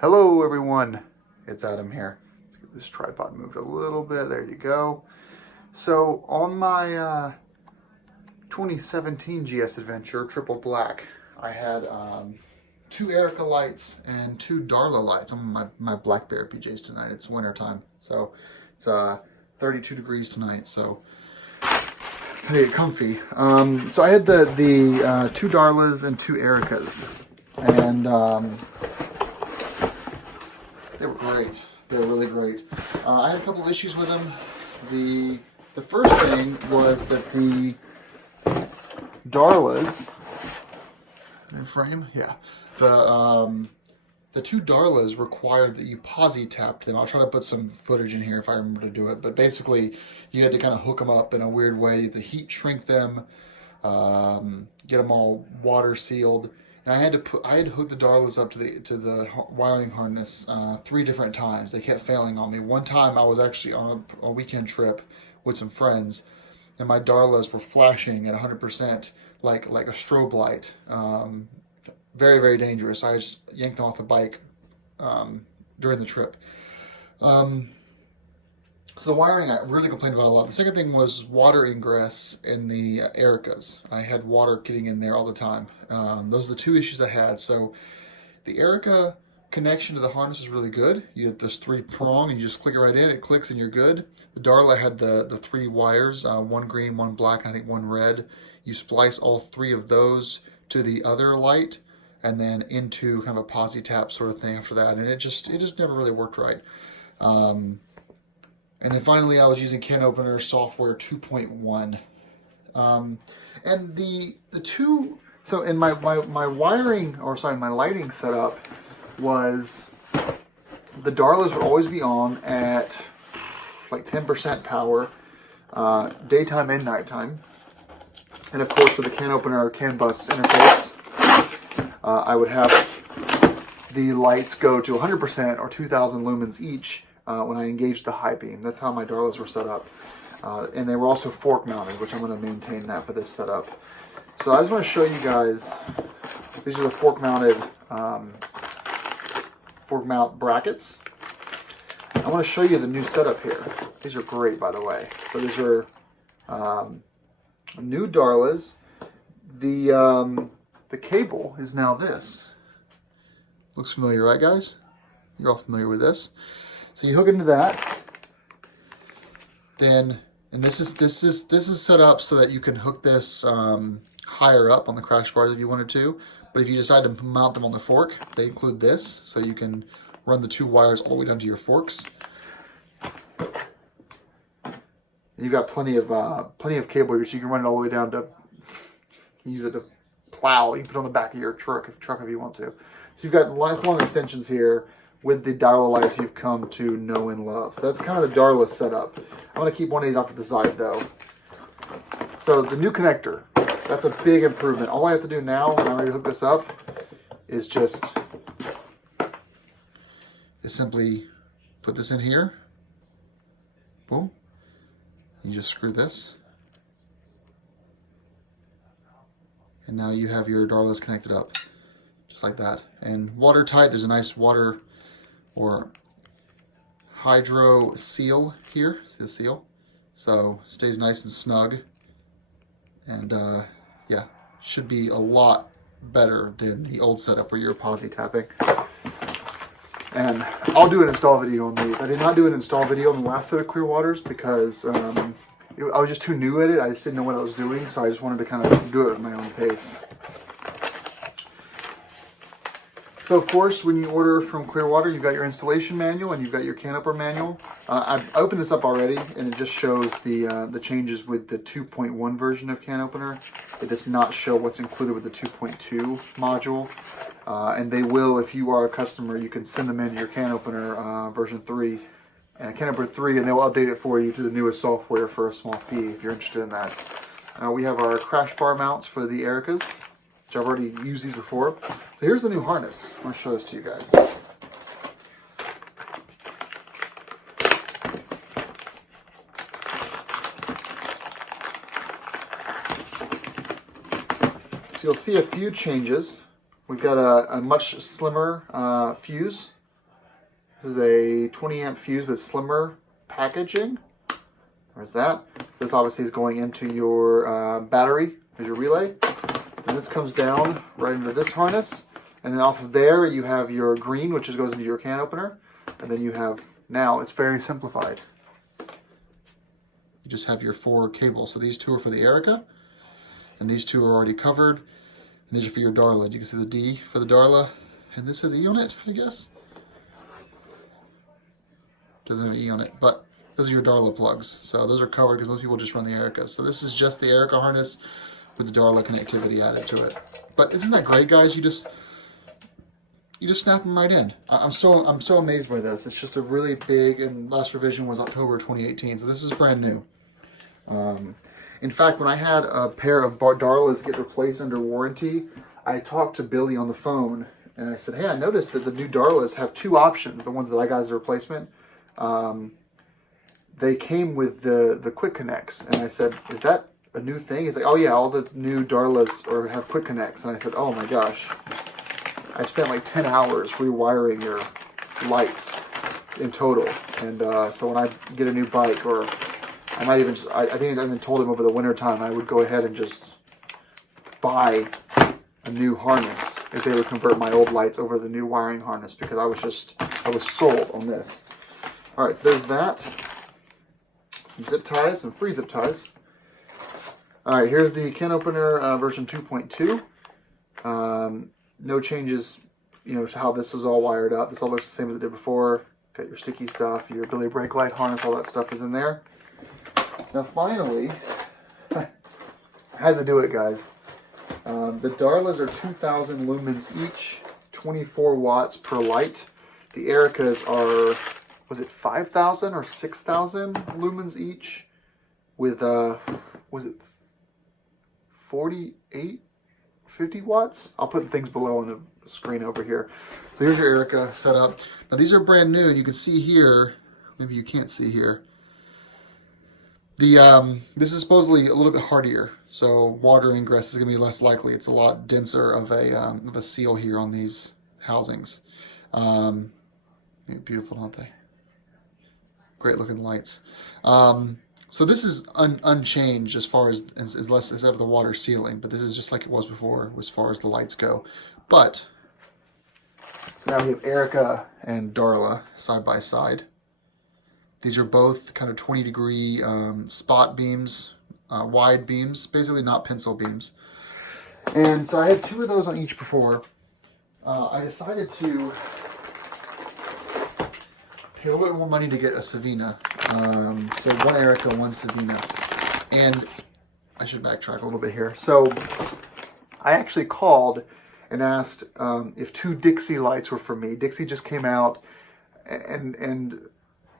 Hello everyone, it's Adam here. Let's get this tripod moved a little bit, there you go. So on my 2017 GS Adventure, Triple Black, I had 2 Erica lights and 2 Darla lights. I'm on my Black Bear PJs tonight. It's winter time, so it's 32 degrees tonight, so gotta get comfy. So I had the 2 Darlas and 2 Ericas, and they were great. They were really great. I had a couple of issues with them. The first thing was that the Darlas, in frame, yeah. The 2 Darlas required that you posi tapped them. I'll try to put some footage in here if I remember to do it. But basically, you had to kind of hook them up in a weird way. The heat shrink them, get them all water sealed. And I had to hook the Darlas up to the wiring harness 3 different times. They kept failing on me. One time I was actually on a weekend trip with some friends, and my Darlas were flashing at 100%, like a strobe light. Very, very dangerous. I just yanked them off the bike during the trip. So the wiring I really complained about a lot. The second thing was water ingress in the Ericas. I had water getting in there all the time. Those are the 2 issues I had. So the Erica connection to the harness is really good. You have this 3-prong and you just click it right in, it clicks and you're good. The Darla had the 3 wires, 1 green, 1 black, I think 1 red. You splice all 3 of those to the other light and then into kind of a posi tap sort of thing after that. And it just never really worked right. And then finally, I was using CanOpener software 2.1. And the 2, so in my wiring, or sorry, my lighting setup was, the Darlas would always be on at like 10% power, daytime and nighttime. And of course, with the CanOpener CAN bus interface, I would have the lights go to 100% or 2,000 lumens each when I engaged the high beam. That's how my Darlas were set up. And they were also fork mounted, which I'm going to maintain that for this setup. So I just want to show you guys, these are the fork mount brackets. I want to show you the new setup here. These are great, by the way. So these are new Darlas. The cable is now this. Looks familiar, right guys? You're all familiar with this. So you hook into that, then, and this is set up so that you can hook this higher up on the crash bars if you wanted to. But if you decide to mount them on the fork, they include this, so you can run the 2 wires all the way down to your forks. And you've got plenty of cable here, so you can run it all the way down to use it to plow. You can put it on the back of your truck if you want to. So you've got nice long extensions here with the Darla lights you've come to know and love. So that's kind of the Darla setup. I'm going to keep one of these off to the side though. So the new connector, that's a big improvement. All I have to do now when I'm ready to hook this up is simply put this in here. Boom. You just screw this. And now you have your Darlas connected up. Just like that. And watertight, there's a nice water or hydro seal here. See the seal? So stays nice and snug. And yeah, should be a lot better than the old setup where you're posi tapping. And I'll do an install video on these. I did not do an install video on the last set of Clearwaters because I was just too new at it. I just didn't know what I was doing, so I just wanted to kind of do it at my own pace. So of course, when you order from Clearwater, you've got your installation manual and you've got your CanOpener manual. I've opened this up already, and it just shows the changes with the 2.1 version of CanOpener. It does not show what's included with the 2.2 module. And they will, if you are a customer, you can send them in your CanOpener version 3, CanOpener 3, and they'll update it for you to the newest software for a small fee if you're interested in that. We have our crash bar mounts for the Ericas, which I've already used these before. So here's the new harness. I'm going to show this to you guys. So you'll see a few changes. We've got a much slimmer fuse This is a 20 amp fuse with slimmer packaging. There's that. This obviously is going into your battery as your relay. And this comes down right into this harness. And then off of there you have your green, which goes into your can opener. And then you have, now it's very simplified. You just have your 4 cables. So these 2 are for the Erica, and these 2 are already covered. And these are for your Darla. You can see the D for the Darla. And this has E on it, I guess. Doesn't have E on it, but those are your Darla plugs. So those are covered because most people just run the Erica. So this is just the Erica harness with the Darla connectivity added to it. But isn't that great, guys? You just snap them right in. I'm so amazed by this. It's just a really big, and last revision was October 2018. So this is brand new. In fact, when I had a pair of Darlas get replaced under warranty, I talked to Billy on the phone and I said, hey, I noticed that the new Darlas have 2 options, the ones that I got as a replacement. They came with the quick connects, and I said, is that a new thing? He's like, oh yeah, all the new Darlas have quick connects. And I said, oh my gosh, I spent like 10 hours rewiring your lights in total. And so when I get a new bike, or I might even I think I even told him over the winter time I would go ahead and just buy a new harness if they would convert my old lights over to the new wiring harness, because I was sold on this. All right, so there's that. Some zip ties, some free zip ties. All right, here's the can opener version 2.2. No changes, to how this is all wired up. This all looks the same as it did before. Got your sticky stuff, your Billy brake light harness, all that stuff is in there. Now finally, I had to do it, guys. The Darlas are 2,000 lumens each, 24 watts per light. The Ericas are, was it 5,000 or 6,000 lumens each with, was it 48, 50 watts? I'll put things below on the screen over here. So here's your Erica setup. Now these are brand new, and you can see here, maybe you can't see here, this is supposedly a little bit hardier, so water ingress is going to be less likely. It's a lot denser of a seal here on these housings. Beautiful, don't they? Great looking lights. So this is unchanged as far as less as ever the water sealing, but this is just like it was before as far as the lights go. But so now we have Erica and Darla side by side. These are both kind of 20-degree spot beams, wide beams, basically not pencil beams. And so I had 2 of those on each before. I decided to pay a little bit more money to get a Sevina. So 1 Erica, 1 Sevina. And I should backtrack a little bit here. So I actually called and asked if 2 Dixie lights were for me. Dixie just came out, and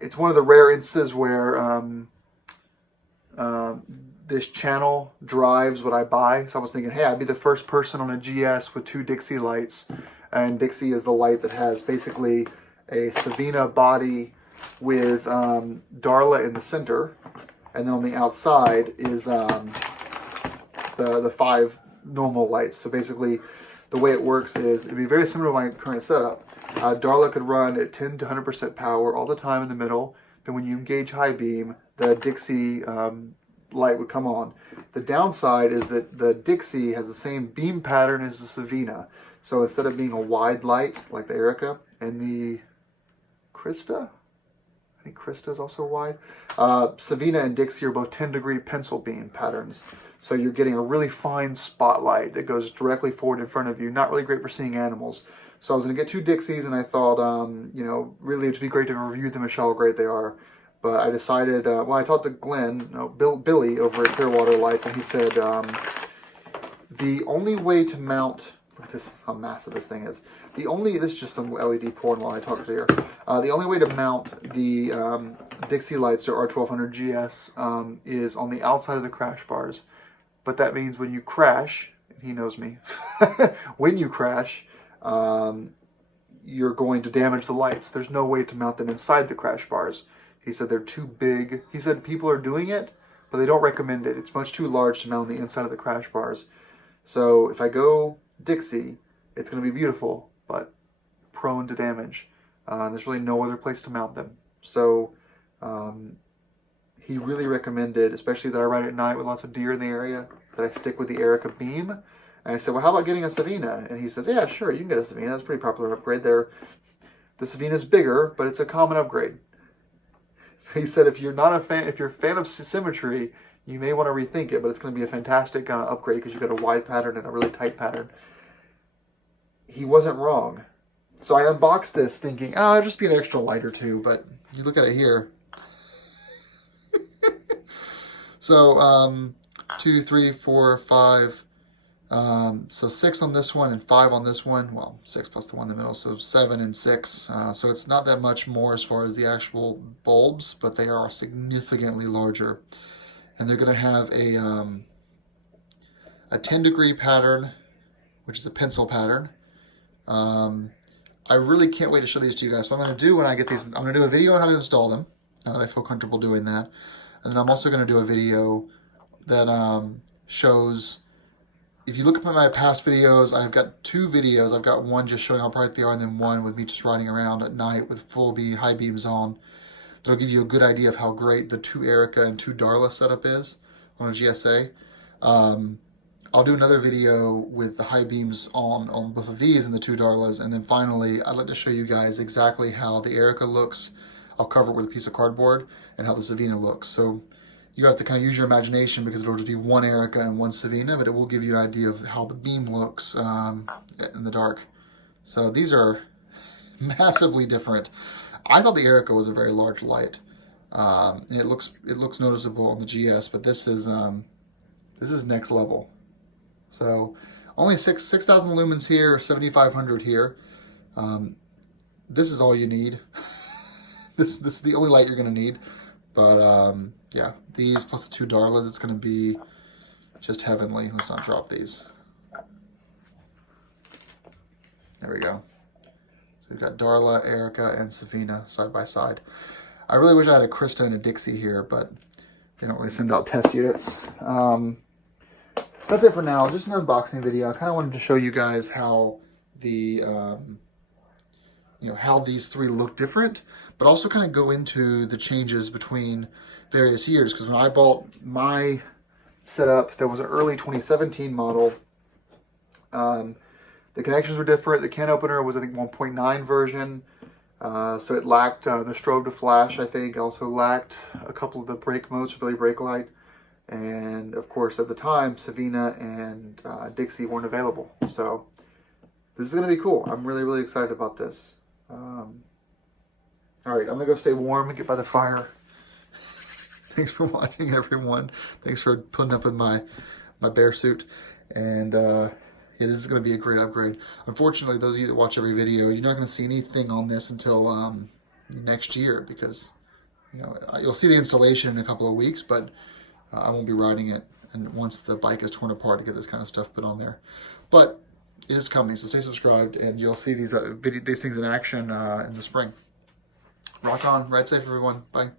it's one of the rare instances where this channel drives what I buy. So I was thinking, hey, I'd be the first person on a GS with 2 Dixie lights. And Dixie is the light that has basically a Sevina body with Darla in the center. And then on the outside is the 5 normal lights. So basically the way it works is, it'd be very similar to my current setup. Darla could run at 10 to 100% power all the time in the middle. Then when you engage high beam, the Dixie light would come on. The downside is that the Dixie has the same beam pattern as the Sevina. So instead of being a wide light like the Erica and the Krista, I think Krista is also wide, Sevina and Dixie are both 10-degree pencil beam patterns. So you're getting a really fine spotlight that goes directly forward in front of you. Not really great for seeing animals. So I was going to get 2 Dixies, and I thought, really it'd be great to review them and show how great they are. But I decided, I talked to Billy over at Clearwater Lights, and he said the only way to mount, look at this, how massive this thing is. This is just some LED porn while I talk to you. The only way to mount the Dixie lights to R1200 GS is on the outside of the crash bars. But that means when you crash, he knows me, when you crash, you're going to damage the lights. There's no way to mount them inside the crash bars. He said they're too big. He said people are doing it, but they don't recommend it. It's much too large to mount on the inside of the crash bars. So if I go Dixie, it's going to be beautiful, but prone to damage. There's really no other place to mount them. So he really recommended, especially that I ride at night with lots of deer in the area, that I stick with the Erica beam. And I said, well, how about getting a Sevina? And he says, yeah, sure, you can get a Sevina. That's a pretty popular upgrade there. The Sevina's bigger, but it's a common upgrade. So he said, if you're not a fan, if you're a fan of symmetry, you may want to rethink it, but it's going to be a fantastic upgrade because you've got a wide pattern and a really tight pattern. He wasn't wrong. So I unboxed this thinking, oh, it'll just be an extra light or two, but you look at it here. So 2, 3, 4, 5. So 6 on this one and 5 on this one. Well, 6 plus the one in the middle, so 7 and 6. So it's not that much more as far as the actual bulbs, but they are significantly larger. And they're going to have a 10-degree pattern, which is a pencil pattern. I really can't wait to show these to you guys. So what I'm going to do when I get these, I'm going to do a video on how to install them, now that I feel comfortable doing that. And then I'm also going to do a video that shows, if you look at my past videos, I've got 2 videos. I've got one just showing how bright they are, and then one with me just riding around at night with full high beams on. That'll give you a good idea of how great the 2 Erica and 2 Darla setup is on a GSA. I'll do another video with the high beams on both of these and the 2 Darlas, and then finally I'd like to show you guys exactly how the Erica looks. I'll cover it with a piece of cardboard, and how the Sevina looks. So you have to kind of use your imagination because it'll just be 1 Erica and 1 Sevina, but it will give you an idea of how the beam looks in the dark. So these are massively different. I thought the Erica was a very large light. And it looks noticeable on the GS, but this is next level. So only 6,000 lumens here, 7,500 here. This is all you need. This is the only light you're going to need. But yeah, these plus the 2 Darlas, it's going to be just heavenly. Let's not drop these. There we go. So we've got Darla, Erica, and Sevina side by side. I really wish I had a Krista and a Dixie here, but they don't really send out test units. That's it for now. Just an unboxing video. I kind of wanted to show you guys how the how these 3 look different, but also kind of go into the changes between various years. Because when I bought my setup, there was an early 2017 model. The connections were different. The CanOpener was, I think, 1.9 version. So it lacked the strobe to flash, I think. Also lacked a couple of the brake modes, really brake light. And of course, at the time, Sevina and Dixie weren't available. So this is going to be cool. I'm really, really excited about this. All right, I'm going to go stay warm and get by the fire. Thanks for watching, everyone. Thanks for putting up in my bear suit. And yeah, this is going to be a great upgrade. Unfortunately, those of you that watch every video, you're not going to see anything on this until next year, because you'll see the installation in a couple of weeks, but I won't be riding it. And once the bike is torn apart, to get this kind of stuff put on there. But it is coming, so stay subscribed, and you'll see these things in action in the spring. Rock on, ride safe, everyone. Bye.